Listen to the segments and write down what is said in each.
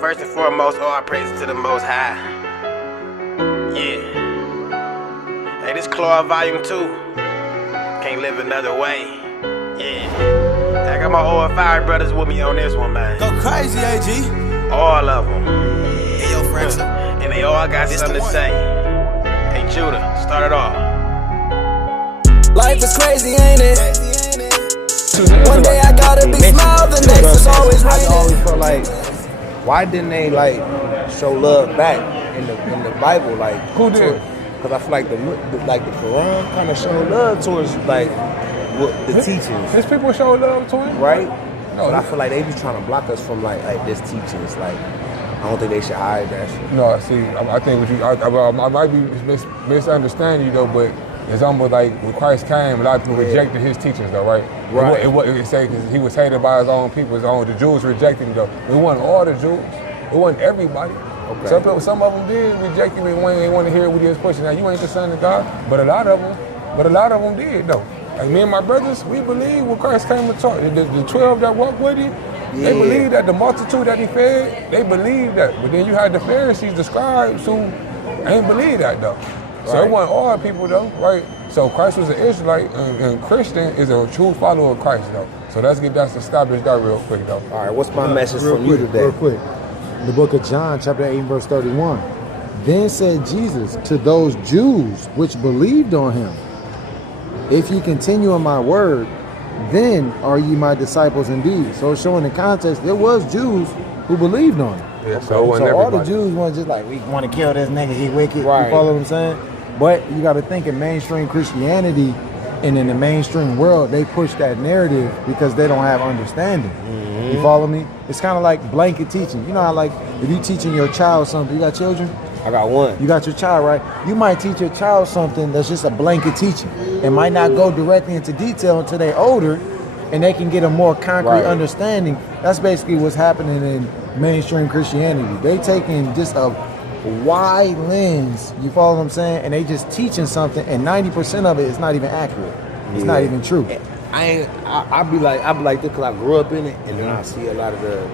first and foremost, all praises to the Most High. Yeah. Hey, this Claw Volume 2. Can't live another way. Yeah. I got my O.F.I brothers with me on this one, man. Go crazy, AG. All of them. Hey, yo, Fraxel. And they all got something to say. Hey, Judah, start it off. Life is crazy, ain't it? One day I got a big smile, the next is always I raining. always felt like, why didn't they like show love back in the Bible? Like, who did? Because I feel like the Quran kind of showed love towards like the teachings, His people show love to him, right? No, But I feel like they be trying to block us from like this teachings. Like, I don't think they should hide that shit. No, see, I think what I might be misunderstanding you though, but it's almost like when Christ came, a lot of people rejected his teachings though, right? Right. It say because he was hated by his own people, the Jews rejected him though. It wasn't all the Jews, it wasn't everybody. Okay. Some of them did reject him and they want to hear what he was pushing. Now you ain't the son of God, but a lot of them did though. Like me and my brothers, we believe when Christ came and taught. The 12 that walked with him, they believed that the multitude that he fed, they believed that. But then you had the Pharisees, the scribes, who ain't believe that though. So it wasn't all people though, right? So Christ was an Israelite, and Christian is a true follower of Christ though. So let's get that established that real quick though. All right, what's my message from you today? Real quick. The book of John, chapter 8, verse 31. Then said Jesus to those Jews which believed on him, if ye continue in my word, then are ye my disciples indeed. So it's showing the context, there was Jews who believed on him. Yeah, So all the everybody. Jews weren't just like, we want to kill this nigga, he wicked. Right. You follow what I'm saying? But you got to think in mainstream Christianity and in the mainstream world, they push that narrative because they don't have understanding. You follow me? It's kind of like blanket teaching. You know how like if you teaching your child something, you got children? I got one. You got your child, right? You might teach your child something that's just a blanket teaching. It might not go directly into detail until they're older and they can get a more concrete understanding. That's basically what's happening in mainstream Christianity. They taking just a wide lens, you follow what I'm saying? And they just teaching something and 90% of it is not even accurate. It's not even true. I be like this because I grew up in it, and then I see a lot of the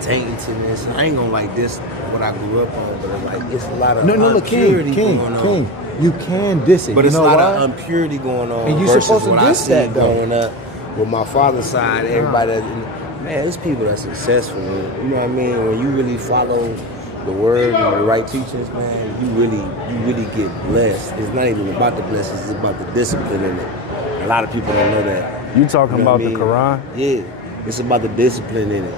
taintedness. I ain't gonna like this what I grew up on, but it's like it's a lot of impurity going on. You can diss it. But you it's know a lot why? of impurity going on. And you versus supposed to what diss I see that, though. growing up with my father's side. Everybody, man, there's people that's successful. Man. You know what I mean? When you really follow the word and the right teachings, man, you really get blessed. It's not even about the blessings; it's about the discipline in it. A lot of people don't know that. You talking about the Quran? Yeah, it's about the discipline in it,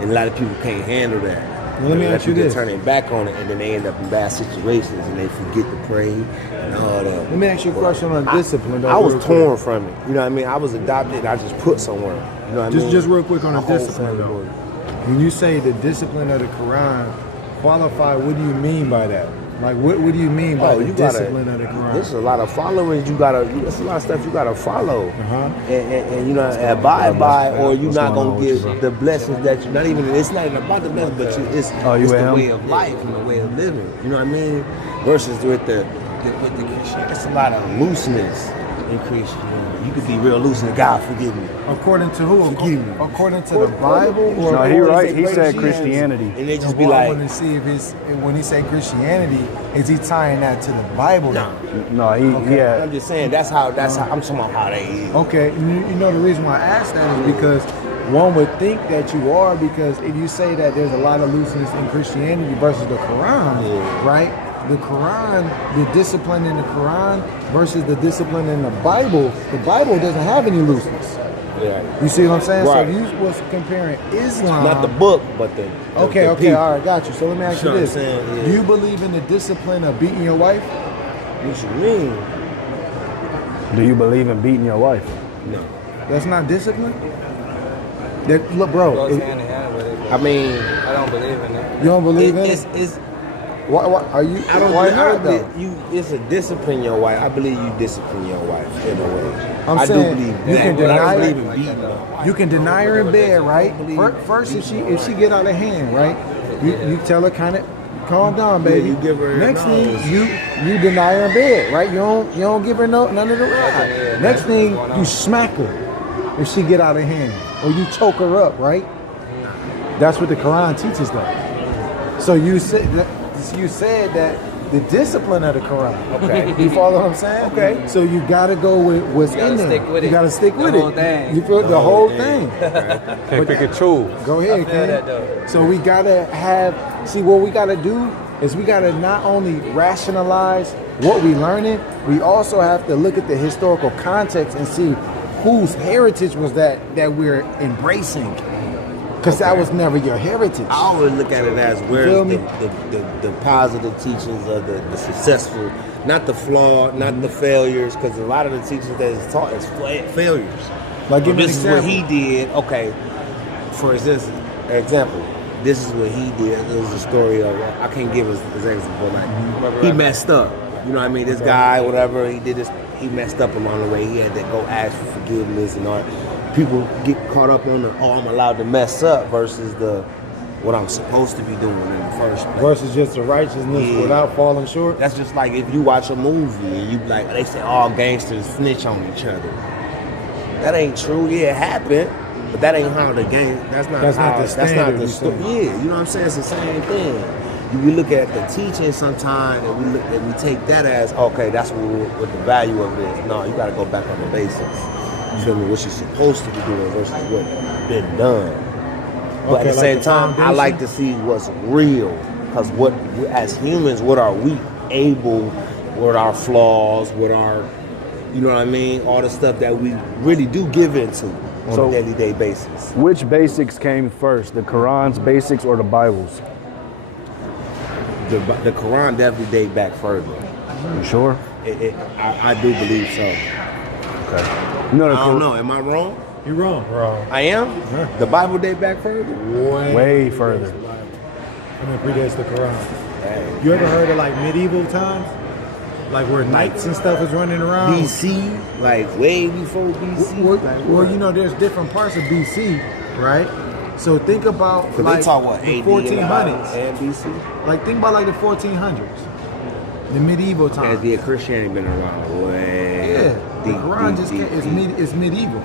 and a lot of people can't handle that. Well, let me ask you this. Turn their back on it, and then they end up in bad situations, and they forget to pray and all that. Let me ask you a question on discipline. I was torn from it. You know what I mean? I was adopted. I just put somewhere. You know what I mean? Just real quick on the My whole discipline though. family. When you say the discipline of the Quran, qualify, what do you mean by that? Like what do you mean by the discipline of the Quran? There's a lot of followers there's a lot of stuff you gotta follow. And you know, abide by, or you're not gonna get the blessings that you it's not even about the blessings, but it's the way of life and the way of living. You know what I mean? Versus with the Christian, it's a lot of looseness in Christianity. You could be real loose and God forgive me. According to who? Forgive me. According to the Bible? Or No, he right. He said Christianity. And they just I be like, want to see if when he say Christianity, is he tying that to the Bible? No, yeah. I'm just saying that's how I'm talking about how they is. Okay, you know the reason why I asked that is because one would think that you are, because if you say that there's a lot of looseness in Christianity versus the Quran, right? The Quran, the discipline in the Quran versus the discipline in the Bible doesn't have any looseness. Yeah. You see what I'm saying? Right. So you was comparing Islam. Not the book, but the Okay, people. all right, got you. So let me ask you this. You know what I'm saying? Yeah. Do you believe in the discipline of beating your wife? What you mean? Do you believe in beating your wife? No. That's not discipline? Look, bro. I mean, I don't believe in it. You don't believe in it? It's Why are you? I don't. Why I not don't though? believe it's a discipline your wife. I believe you discipline your wife in a way. I'm saying do believe you that, can but I deny don't it. believe in beating her. You can deny her in bed, right? First, if she get out of hand, right? You tell her kind of calm down, baby. you give her Next nose. thing you deny her in bed, right? You don't give her none of the ride. Next thing you smack her if she get out of hand, or you choke her up, right? That's what the Quran teaches, though. So you said that the discipline of the Quran. Okay. You follow what I'm saying? Okay. So you gotta go with what's in there. stick with you it. gotta stick with The whole it. thing. You feel the whole thing. Can't pick and choose. Go ahead, I feel Ken. that, though. So we gotta see what we gotta do is we gotta not only rationalize what we learning, we also have to look at the historical context and see whose heritage was that we're embracing. Because that was never your heritage. I always look at it as where's Feel me? the positive teachings of the successful, not the flawed, not the failures, because a lot of the teachings that is taught is failures. Like, give me an This is what example. he did. Okay, for example, this is what he did. It was a story of, I can't give his example, but like, he messed up. You know what I mean? This guy, whatever, he did this, he messed up along the way. He had to go ask for forgiveness and all. People get caught up on the, I'm allowed to mess up versus what I'm supposed to be doing in the first place. Versus just the righteousness without falling short. That's just like if you watch a movie and you like, they say all gangsters snitch on each other. That ain't true. Yeah, it happened, but that ain't how the game. That's not the story. Yeah, you know what I'm saying? It's the same thing. We look at the teaching sometimes and we take that as, okay, that's what the value of it is. No, you got to go back on the basics. You feel me? What you're supposed to be doing versus what been done. But at the same time, I like to see what's real. Because as humans, what are we able, what are our flaws, what are, you know what I mean? All the stuff that we really do give into on a daily day basis. Which basics came first, the Quran's basics or the Bible's? The Quran definitely date back further. You sure? I do believe so. Okay. You know, I don't know. Am I wrong? You're wrong. I am? The Bible date back further? Way further. I mean, predates the Quran. You ever heard of like medieval times? Like where knights and stuff is running around? BC? Like way before BC? Well, you know, there's different parts of BC, right? So think about like they talk what, the AD 1400s. and BC? Like think about like the 1400s. The medieval times. Yeah, Christianity been around way. Yeah, the Quran is medieval.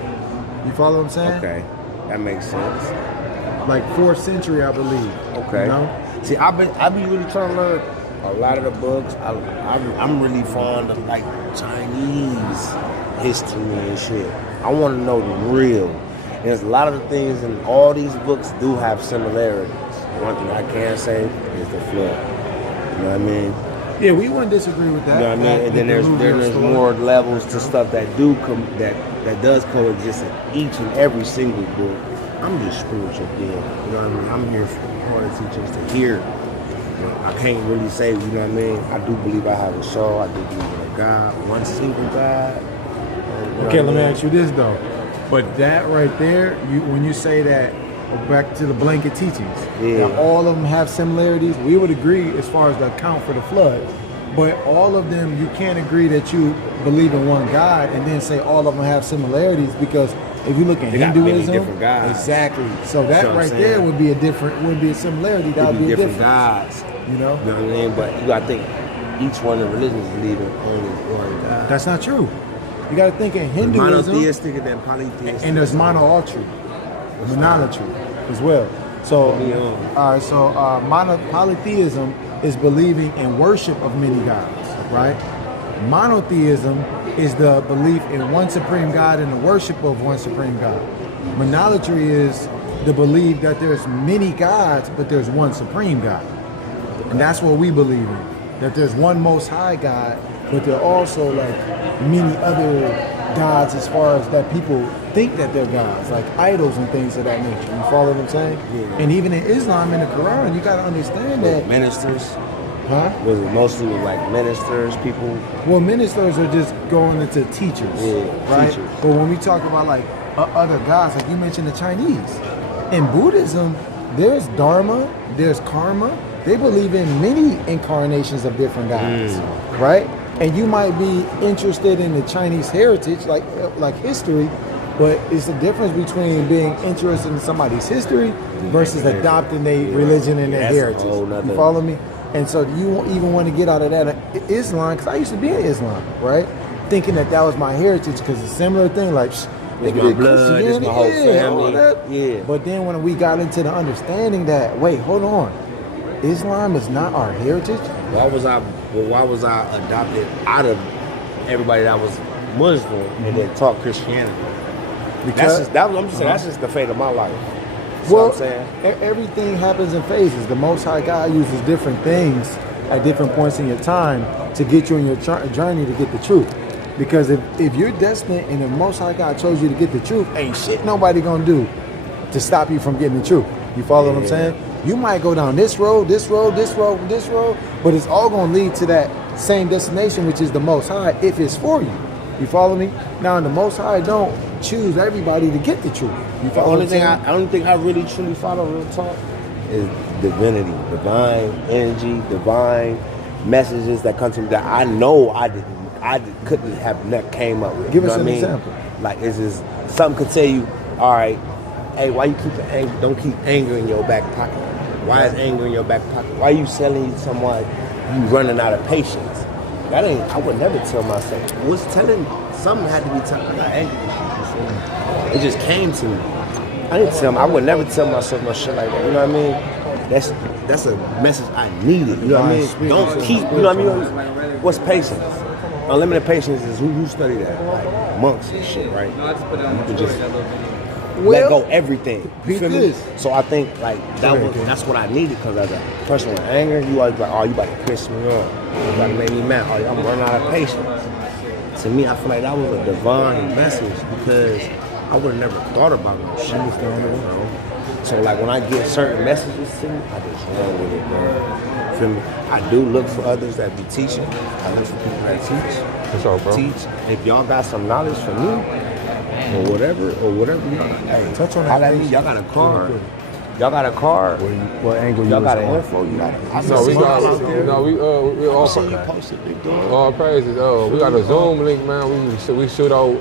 You follow what I'm saying? Okay, that makes sense. Like 4th century, I believe. Okay. You know? See, I be really trying to learn a lot of the books. I'm really fond of like Chinese history and shit. I want to know the real. And there's a lot of the things in all these books do have similarities. One thing I can say is the flood. You know what I mean? Yeah, we wouldn't disagree with that. You know what I mean? And then there's more levels to stuff that that does coexist in each and every single book. I'm just spiritual being. You know what I mean? I'm here for the teachers to hear. You know, I can't really say, you know what I mean? I do believe I have a soul. I do believe in a God, one single God. Okay, let me ask you this though. But that right there, when you say that, back to the blanket teachings, now all of them have similarities. We would agree as far as the account for the flood, but all of them, you can't agree that you believe in one God and then say all of them have similarities, because if you look at Hinduism, different gods. Exactly. So that right there would be a similarity. That would be a different gods. You know? You know what I mean? But you gotta think each one of the religions believe in only one God. That's not true. You got to think in Hinduism, monotheistic and then polytheistic, and there's monolatry as well. So, polytheism is believing in worship of many gods, right? Monotheism is the belief in one supreme God and the worship of one supreme God. Monolatry is the belief that there's many gods, but there's one supreme God, and that's what we believe in. That there's one Most High God, but there are also like many other gods as far as that people think that they're gods, like idols and things of that nature. You follow what I'm saying? Yeah. And even in Islam, in the Quran, you got to understand that ministers. Huh? Was it mostly like ministers, people? Well, ministers are just going into teachers, right? Teachers. But when we talk about like other gods, like you mentioned the Chinese, in Buddhism, there's Dharma, there's karma. They believe in many incarnations of different gods, right? And you might be interested in the Chinese heritage, like history, but it's the difference between being interested in somebody's history versus adopting their religion and their heritage. You follow me? And so you won't even want to get out of that Islam, because I used to be in Islam, right? Thinking that was my heritage, because it's a similar thing, like, it's my blood, it's my whole family. But then when we got into the understanding that, wait, hold on, Islam is not our heritage? Why was I adopted out of everybody that was Muslim and then taught Christianity? Because I'm just saying, that's just the fate of my life. That's well, what I'm saying. Everything happens in phases. The Most High God uses different things at different points in your time to get you on your journey to get the truth. Because if you're destined and the Most High God chose you to get the truth, ain't shit nobody gonna do to stop you from getting the truth. You follow what I'm saying? You might go down this road, this road, this road, this road, but it's all gonna lead to that same destination, which is the Most High, if it's for you. You follow me? Now, the Most High don't choose everybody to get the truth. You The follow only what I'm saying? thing I really truly follow real talk is divinity, divine energy, divine messages that come to me that I know I couldn't have never came up with. Give You us know an what I mean? example. Like it's just something could tell you, all right, hey, why you keep the anger? Don't keep anger in your back pocket. Why is anger in your back pocket? Why you selling someone you running out of patience? That ain't. I would never tell myself. What's telling? Something had to be telling. I'm not angry. It just came to me. I didn't tell. I would never tell myself no shit like that. You know what I mean? That's a message I needed. You know what I mean? Don't keep. You know what I mean? What's patience? Unlimited patience is who study that? Like monks and shit, right? You can just let go everything. You feel me? So I think like that's what I needed because as a person with anger, you always like, oh, you about to piss me off. You about to make me mad. Oh, I'm running out of patience. To me, I feel like that was a divine message because I would have never thought about no shit. So like when I get certain messages to me, I just run with it, bro. Feel me? I do look for others that be teaching. I look for people that teach. What's up, bro? Teach. If y'all got some knowledge for me, or whatever, y'all, hey, Touch on that, holla at me. please. Y'all got a car. Y'all got a car. What angle Y'all you got was an on? info. You got. We all seen you posted, big dog. all praises. We got a Zoom link, man. We shoot out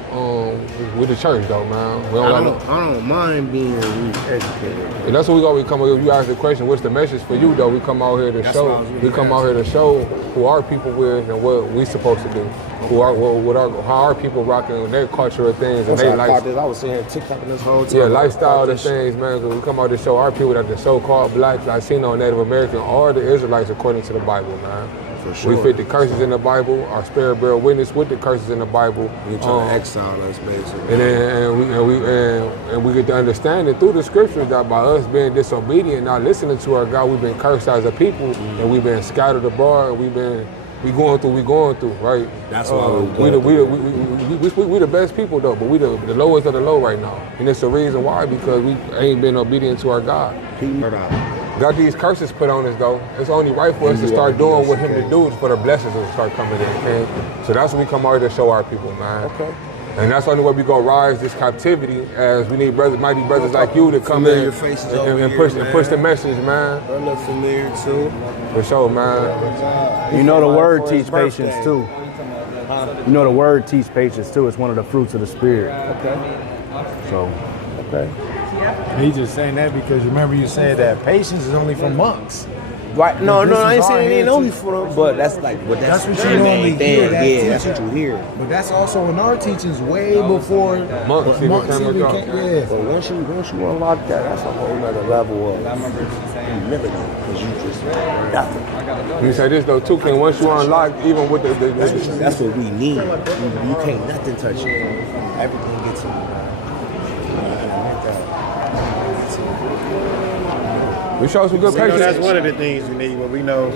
with the church though, man. We I don't don't mind being educated. and that's what we come out. If you ask the question, what's the message for you though? We come out here to That's what I was really We come out here to show who our people with and what we supposed to do. How our people rocking their cultural things and their life. I was sitting here TikToking this whole time. Yeah, lifestyle and things, man. Cause we come out to show our people that the so-called Black, Latino, Native American are the Israelites according to the Bible, man. For sure. We fit the curses in the Bible. Our spirit bear witness with the curses in the Bible. You trying to exile us, basically. And we get to understand it through the scriptures that by us being disobedient, not listening to our God, we've been cursed as a people, and we've been scattered abroad. And we going through, right? That's why we the best people though, but we the lowest of the low right now, and it's the reason why because we ain't been obedient to our God. Got these curses put on us though. It's only right for us to start doing what Him to do for the blessings to start coming in. Okay? So that's what we come out here to show our people, man. Okay. And that's the only way we gonna rise this captivity. As we need mighty brothers like you to come in and push the message, man. I look familiar too. For sure, man. You know the word teach patience too. You know the word teach patience too. It's one of the fruits of the spirit. Okay. So, Okay. He just saying that because remember you said that patience is only for monks. Right. No, This I is ain't our saying it ain't heritage. only for them, but that's That's what the you main normally thing. hear. That's what you hear. But that's also in our teachings way before Monks even came about. Yeah. But once you unlock that, that's a whole nother level of humility because you just nothing. You say this though too, King. Once you unlock, even with the That's what we need. You can't nothing touch you. Everything gets you. we show some good You know, patience. that's one of the things we need, but we know,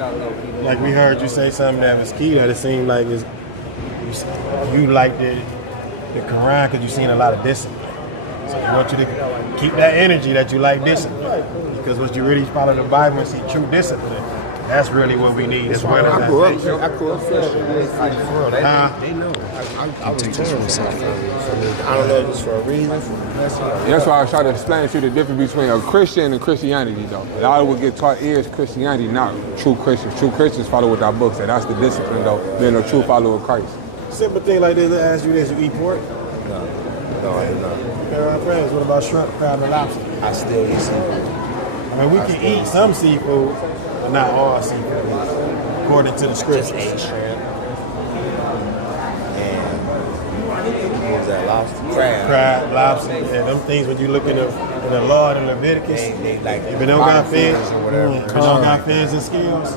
like we heard you say something that was key, that it seemed like you like the Quran because you've seen a lot of discipline. So we want you to keep that energy that you like discipline. Because once you really follow the Bible and see true discipline, that's really what we need. As well I as grew that. up fresh. They know. I was torn myself from it. I don't know if it's for a reason. That's why I try to explain to you the difference between a Christian and Christianity, though. A lot of what get taught is Christianity, not true Christians. True Christians follow what our book said. That's the discipline, though, being a true follower of Christ. Simple thing like this, I ask you this, you eat pork? No, I do not. Our friends, what about shrimp, crab, and lobster? I still eat seafood. I mean, we can eat some seafood, but not all seafood, according to the Just scriptures. ate shrimp. And what was that, lobster? Crab. Crab, lobster, and them things when you look in the and the law in Leviticus. They like if it don't got fins, or whatever. if it don't got fins and scales,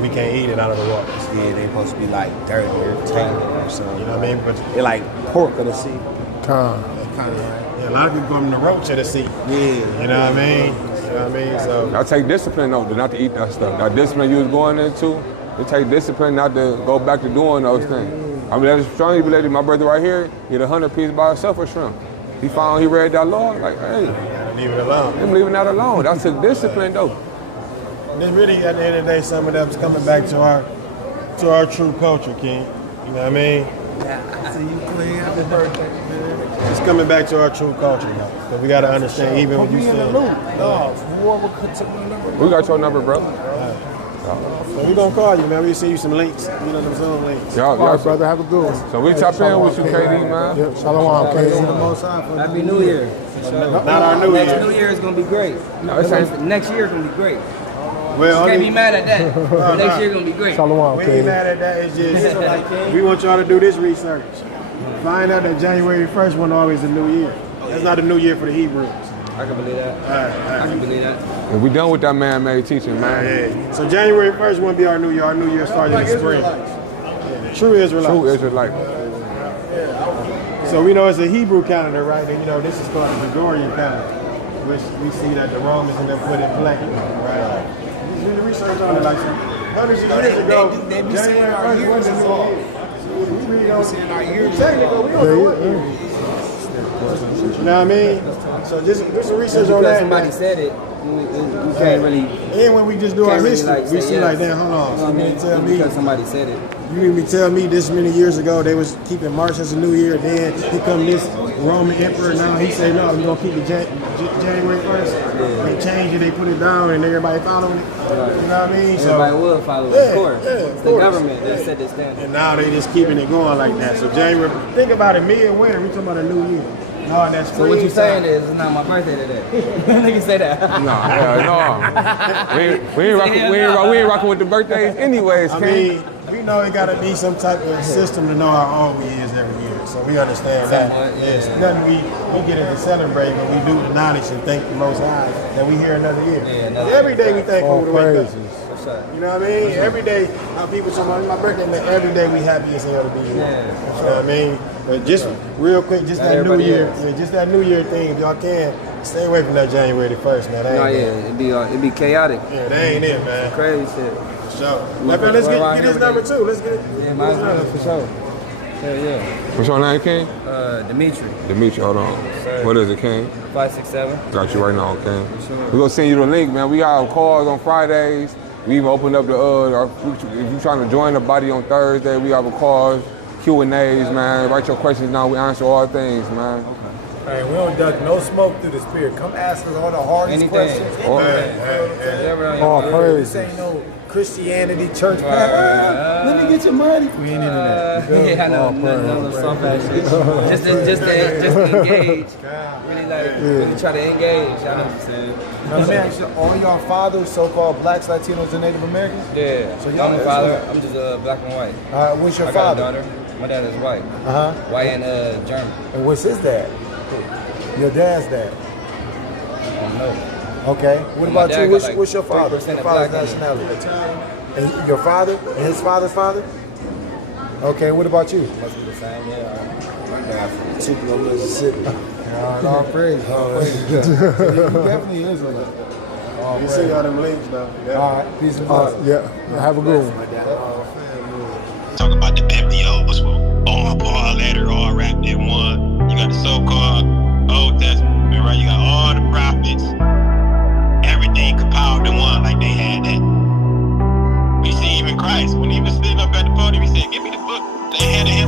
we can't eat it out of the water. Yeah, they supposed to be like dirty or tainted or something. You know what I mean? But they like pork of the sea. Yeah, a lot of people call them the roach of the sea. Yeah. You know what I mean? You know what I mean? So I take discipline though, not to eat that stuff. That discipline you was going into, it take discipline not to go back to doing those things. I mean, that's strong believe my brother right here, he had 100 pieces by himself of shrimp. He read that law, like, hey, leave it alone. I'm leaving that alone. That's a discipline though. And it's really at the end of the day, some of that's coming back to our true culture, King. You know what I mean? I see you clean. Happy birthday, man. It's coming back to our true culture now. Because we got to understand, even when you say. We got your number, brother. So we gonna call you, man. We send you some links. You know them Zoom links. Y'all, brother, have a good one. So we tap in with you, KD, man. Yep, shalom, KD. Happy New Year. Not our New Year. Next New Year is gonna be great. Next year is gonna be great. Well, you can't be mad at that. Next year is gonna be great. Shalom, we ain't mad at that. It's just we want y'all to do this research. Find out that January 1st wasn't always the new year. That's not the new year for the Hebrews. I can believe that. I can believe that. And we done with that man-made teaching, man. Yeah. So January 1st won't be our new year. Our new year started in the spring. True Israelites. True Israelite. So we know it's a Hebrew calendar, right? And you know this is called the Gregorian calendar, which we see that the Romans and them put in play, right? Just do the research on it, like hundreds of years ago. They be saying our years is off. We really don't. Saying our years. Technically, we don't know what year. You know what I mean? So just do some research on that. Somebody said it. You can't really. And when we just do our history, we see like, damn, hold on. So you mean to tell me? Because somebody said it. You mean to tell me this many years ago they was keeping March as a new year, then here come this Roman emperor, now he say no, we're gonna keep it January 1st. They changed it, they put it down, and everybody following it. You know what I mean? Everybody will follow it, of course. It's the government that set this standard. And now they just keeping it going like that. So January, think about it, mid-winter, we talking about a new year. No, that's so what you saying is it's not my birthday today. Nigga say that. No. We ain't rocking with the birthdays anyways, I mean, we know it gotta be some type of system to know how old we is every year. So we understand that. Yes, nothing we get into celebrate, but we do acknowledge and thank the Most High that we here another year. Every day we thank Him to wake up. You know what I mean? Every day, how people talk about my birthday, and every day we happy as hell to be here. You know what I mean? But just real quick, just that New Year, just that New Year thing. If y'all can, stay away from that January the 1st, man. It'd be chaotic. Yeah, that ain't it, man. Crazy shit. For sure. Let's get his number too. Let's get it. Yeah, my number for sure. Yeah. What's your name, King? Dimitri, hold on. Sir. What is it, King? 567. Got you right now, King. We're gonna send you the link, man. We got calls on Fridays. We even opened up if you're trying to join the body on Thursday, we have a calls, Q&As, man. Write your questions down. We answer all things, man. Hey, we don't duck no smoke through the spirit. Come ask us all the hardest questions. All praise. This ain't no Christianity church. Let me get your money. We ain't into that. Yeah, I know. No soft ass shit. Just to engage. Really try to engage. I know what I'm saying. Let me ask you, all y'all fathers, so-called blacks, Latinos, and Native Americans? Yeah. So I'm a father. I'm just black and white. What's your I father? Got a daughter. My dad is white. White and German. And what's his dad? Your dad's dad. I don't know. Okay. What about you? What's your father? Your father's nationality? And your father? And his father's father? Okay. What about you? Must be the same. Yeah. My dad from Tupelo, Mississippi. All praise. You definitely is a You see all them links, though. All right. Peace and blessings. Yeah. Have a good one. Talk about the biblios, all Paul letter, all wrapped in one. You got the so-called Old Testament, right? You got all the prophets, everything compiled in one, like they had that. We see even Christ, when he was sitting up at the podium, he said, give me the book. They handed him